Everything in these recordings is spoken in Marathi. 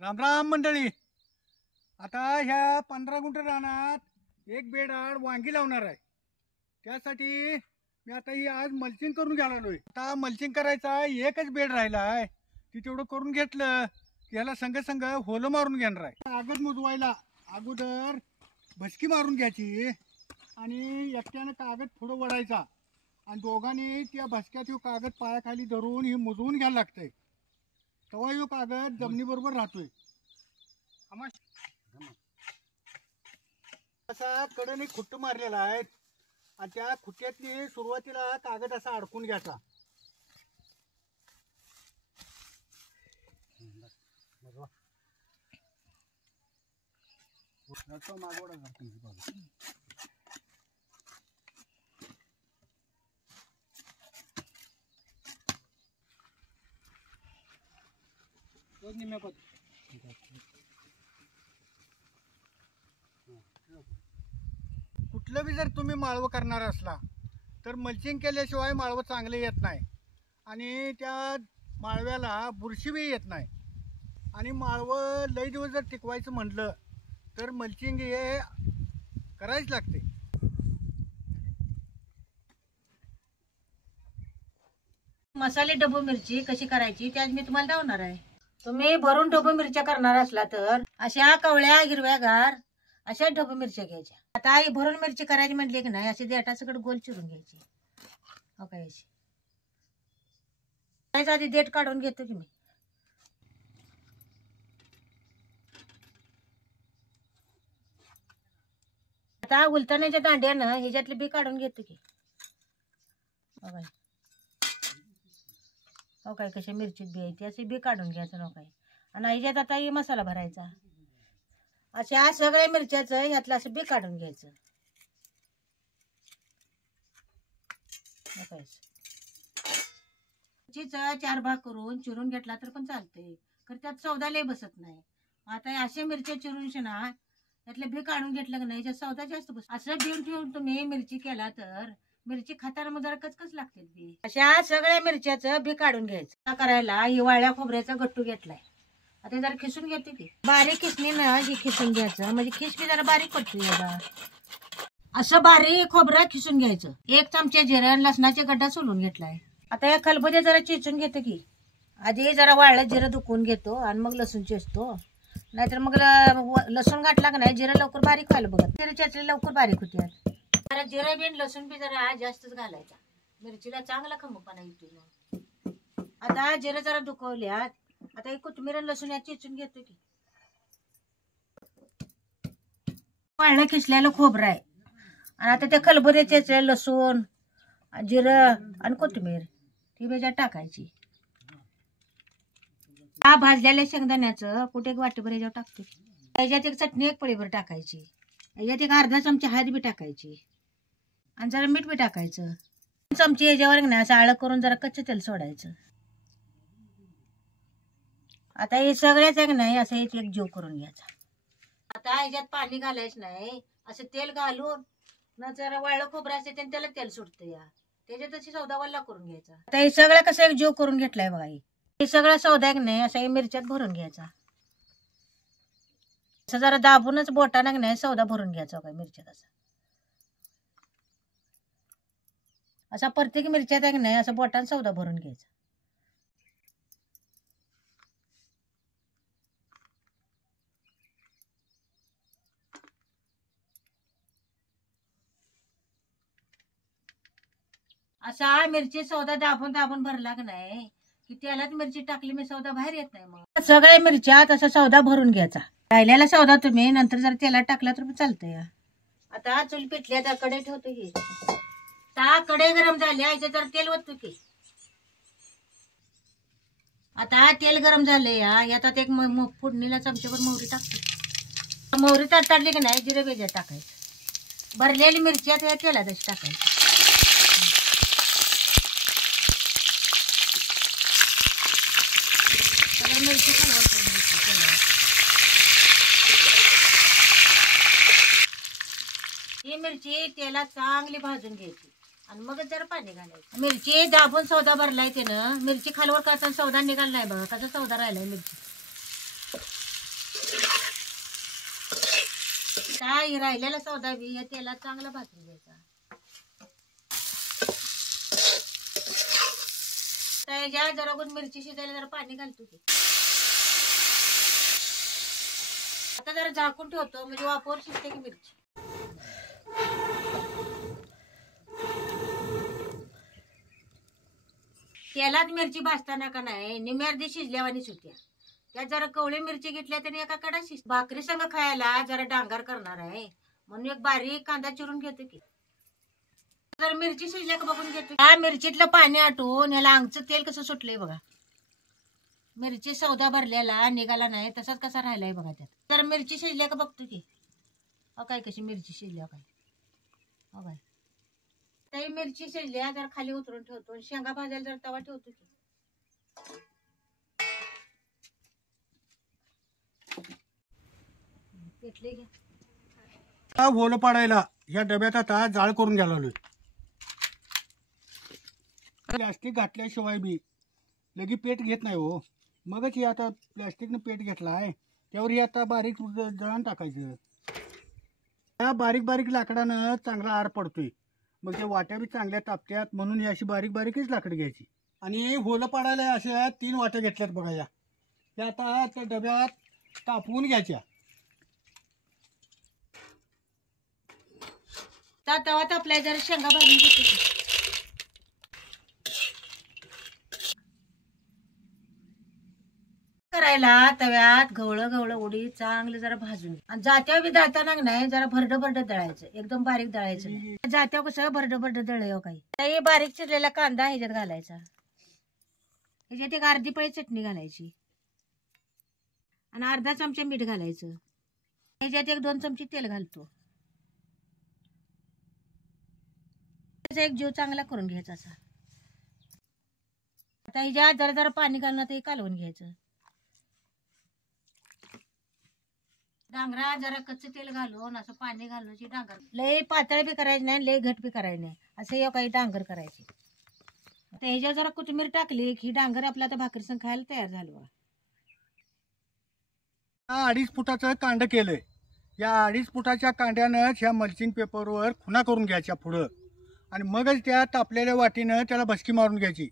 राम राम मंडळी. आता ह्या 15 गुंठ रानात एक बेड आड वांगी लावणार आहे. त्यासाठी मी आता ही आज मल्चिंग करून घ्यायला. आता मल्चिंग करायचा एकच बेड राहिला आहे, ती तेवढं करून घेतलं की ह्याला संग संग होलं मारून घेणार आहे. कागद मुजवायला अगोदर भसकी मारून घ्यायची आणि एकट्यानं कागद पुढं वडायचा आणि दोघांनी त्या भसक्यात ह्यो कागद पायाखाली धरून ही मुजवून घ्यायला लागतंय. तेव्हा ह्यो कागद जमिनीबरोबर राहतोय. असा कडेने खुट्ट मारलेला आहे आणि त्या खुट्ट्यातली सुरुवातीला कागद असा अडकून घ्यायचा. कुठलं बी जर तुम्ही माळवं करणार असला तर मल्चिंग केल्याशिवाय माळवं चांगलं येत नाही आणि त्या माळव्याला बुरशी बी येत नाही. आणि माळवं लई दिवस जर टिकवायचं म्हटलं तर मल्चिंग हे करायच लागते. मसाले ढबू मिरची कशी करायची ते आज मी तुम्हाला दाखवणार आहे. तुम्ही भरून ढबू मिरच्या करणार असला तर अशा कवळ्या हिरव्यागार अशा ढबू मिरच्या घ्यायच्या. आता ही भरून मिरची करायची म्हटली की नाही अशी देठासकट गोल चिरून घ्यायची. हो काय अशी आधी देठ काढून घेतो की मी. आता उलतानाच्या दांड्यानं ह्याच्यातले बी काढून घेतो की. हो काय कशा मिरचीत बी आहे ती असे बी काढून घ्यायचं. हो काय आणि ह्याच्यात आता ही मसाला भरायचा. अशा सगळ्या मिरच्याचं ह्यातलं असं बी काढून घ्यायचं. मिरचीचा 4 भाग करून चिरून घेतला तर पण चालते, तर त्यात सौदा लय बसत नाही. आता अशा मिरच्या चिरून ना त्यातले बी काढून घेतलं की नाही त्यात सौदा जास्त बसत. असं बी ठेवून तुम्ही मिरची केला तर मिरची खाताना मग जरा कचकच लागते बी. अशा सगळ्या मिरच्याचं बी काढून घ्यायचं. करायला हिवाळ्या खोबऱ्याचा गट्टू घेतलाय. आता जरा खिसून घेते की बारीक खिसणीनं ही खिसून घ्यायचं म्हणजे खिसणी जरा बारीक पडते. असं बारीक खोबरं खिसून घ्यायचं. 1 चमचा जिरं लसणाचे गड्डा सोलून घेतलाय. आता या खलबत्यात जरा चिचून घेतो की. आधी जरा वाळलं जिरं दुखवून घेतो आणि मग लसूण चेचतो. नाहीतर मग लसूण घातला का नाही जिरं लवकर बारीक व्हायला बघत. जिरं चेचले लवकर बारीक होते. जरा जिरं बिन लसूण बी जरा जास्तच घालायचा. मिरचीला चांगला खमकपणा येतो. आता जिरं जरा दुखवल्यात. आता एक कोथिंबीर आणि लसूण यात चेचून घेतो की. वाळलं खिसलेलं खोबरं आहे आणि आता त्या खलबत्यात चेचलेलं लसूण जिरं आणि कोथिंबीर ती बेजात टाकायची. हा भाजलेल्या शेंगदाण्याचं कुठे एक वाटीभर याच्यावर टाकते. त्याच्यात एक चटणी 1 पळीभर टाकायची. याच्यात एक अर्धा चमचा हळद बी टाकायची आणि जरा मीठ बी टाकायचं. 2 चमचे याच्यावर नाही असं आळं करून जरा कच्चं तेल सोडायचं. आता हे सगळ्याच एक नाही असं एक जीव करून घ्यायचा. आता ह्याच्यात पाणी घालायचं नाही. असं तेल घालून न जरा वाळलं खोबरं असते त्याला तेल सुटतं या त्याच्यात अशी सौदा वल्ला करून घ्यायचा. आता हे सगळं कसं एक जीव करून घेतलाय बघा. हे सगळं सौदा एक नाही असं मिरच्यात भरून घ्यायचा. असं जरा दाबूनच बोटानं नाही सौदा भरून घ्यायचा काय मिरच्यात. असा प्रत्येक मिरच्यात एक नाही असं बोटानं सौदा भरून घ्यायचा. असा मिरची सौदा दाबून दाबून भरला की नाही की त्यालाच मिरची टाकली मी सौदा बाहेर येत नाही. मग सगळ्या मिरच्यात असा सौदा भरून घ्यायचा. राहिलेला सौदा तुम्ही नंतर जर तेलात टाकला तर चालतंय. आता चूल पेटली आता कडे ठेवतो की. कडे गरम झाले जर तेल ओततो की. आता तेल गरम झाले यात एक फोडणीला चमच्यावर मोहरी टाकतो. मोहरी तडतडली की नाही जिरे बेजात टाकायचं. भरलेली मिरची आता या तेलात अशी टाकायची. मिरची ही मिरची तेलात चांगली भाजून घ्यायची आणि मग जरा पाणी घालायचं. मिरची दाबून सौदा भरलाय त्यानं. मिरची खालवर कसा सौदा निघाला नाही बघा. कसा सौदा राहिलाय मिरची. काय राहिलेला सौदा बी या तेलात चांगला भाजून घ्यायचा. त्याच्या जरा गुण मिरची शिजायला जरा पाणी घालतो की. आता जरा झाकून ठेवतो म्हणजे वाफेवर शिजते की मिरची. तेलात मिरची भाजताना का नाही निम्यार्धी शिजल्यावानीच होत्या. त्यात जरा कवळी मिरची घेतल्या त्याने एका कडा शिज. भाकरी संग खायला जरा डांगर करणार आहे म्हणून एक बारीक कांदा चिरून घेतो की. जर मिरची शिजल्या का बघून घेतो. या मिरचीतलं पाणी आटून याला अंगचं तेल कसं सुटलंय बघा. मिरची सौदा भरलेला निघाला नाही तसाच कसा राहिलाय बघा त्यात. जर मिरची शिजल्या का बघतो की. काय कशी मिरची शिजल्या काय. काय ताई मिरची शिजल्या जरा खाली उतरून ठेवतो. शेंगा भाजायला जर तवा ठेवतो की. पेटले घ्या. होलं पाडायला ह्या डब्यात आता जाळ करून घ्यायला लागलोय. प्लॅस्टिक घातल्याशिवाय बी लगी पेट घेत नाही हो. मगच हे आता प्लॅस्टिकनं पेट घेतला आहे त्यावर हे आता बारीक जळण टाकायचं. त्या बारीक बारीक लाकडानं चांगला आर पडतोय. मग त्या वाट्या बी चांगल्या तापत्यात म्हणून ही अशी बारीक बारीकच लाकडं घ्यायची. आणि होलं पाडायला अशा 3 वाट्या घेतल्यात बघा या. त्या आता त्या डब्यात तापवून घ्यायच्या. तवा तापलाय जरा शेंगा भाजून घेतो की. करायला तव्यात गवळं गवळं उडी चांगलं जरा भाजून आणि जात्या बी दळताना नाही जरा भरड भरड दळायचं. एकदम बारीक दळायचं नाही. जात्या कसं भरड भरड दळय काही. काही बारीक चिरलेला कांदा ह्याच्यात घालायचा. ह्याच्यात एक अर्धी पळी चटणी घालायची आणि अर्धा चमचा मीठ घालायचं. ह्याच्यात 1-2 चमचे तेल घालतो. एक जीव चांगला करून घ्यायचा असा. आता ह्याच्यात जरा जरा पाणी घालून ते कालवून घ्यायचं. डांगरा जरा कच्चं तेल घालून असं पाणी घालून डांगर लय पातळ बी करायची नाही लय घट बी करायची नाही असं हे काही डांगर करायची. आता ह्याच्यावर जरा कोथिंबीर टाकली की डांगर आपला आता भाकरी संग खायला तयार झालं बघा. 2.5 फुटाचं कांड केलंय. या 2.5 फुटाच्या कांड्यानं ह्या मल्चिंग पेपरवर खुणा करून घ्यायच्या पुढं आणि मगच त्या तापलेल्या वाटीनं त्याला भस्की मारून घ्यायची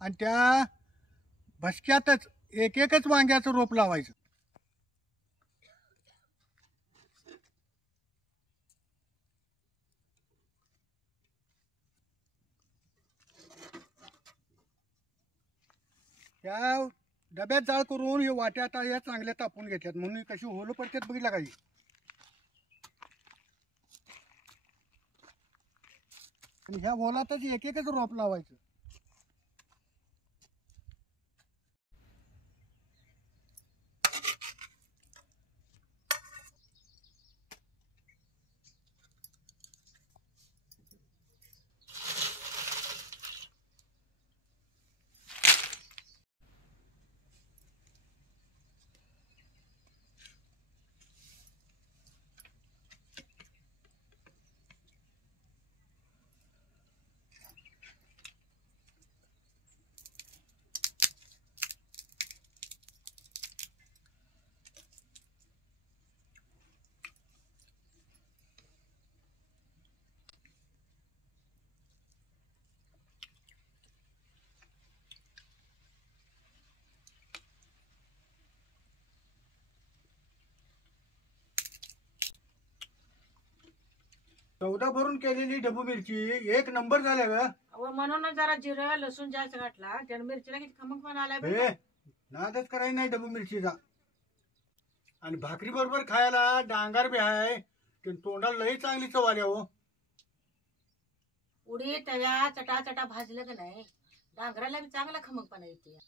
आणि त्या भस्क्यातच एकच वांग्याचं रोप लावायचं. त्या डब्यात जाळ करून हे वाट्या आता या चांगल्या तापून घेतात म्हणून कशी होलं पडतात बघितलं काही. आणि ह्या होलातच एकच रोप लावायचं. चौदा भरून केलेली ढबू मिरची 1 नंबर झाल्या ग. म्हणून जरा जिरं लसूण जास्त घातला त्यानं मिरचीला किती खमकपणा आलाय बघ. नादच करायची नाही ढबू मिरचीचा. आणि भाकरी बरोबर खायला डांगर बी आहे तोंडाला लई चांगली चव आल्या हो. उडी तव्या चटा चटा भाजलं का नाही डांगराला बी चांगला खमकपणा येते.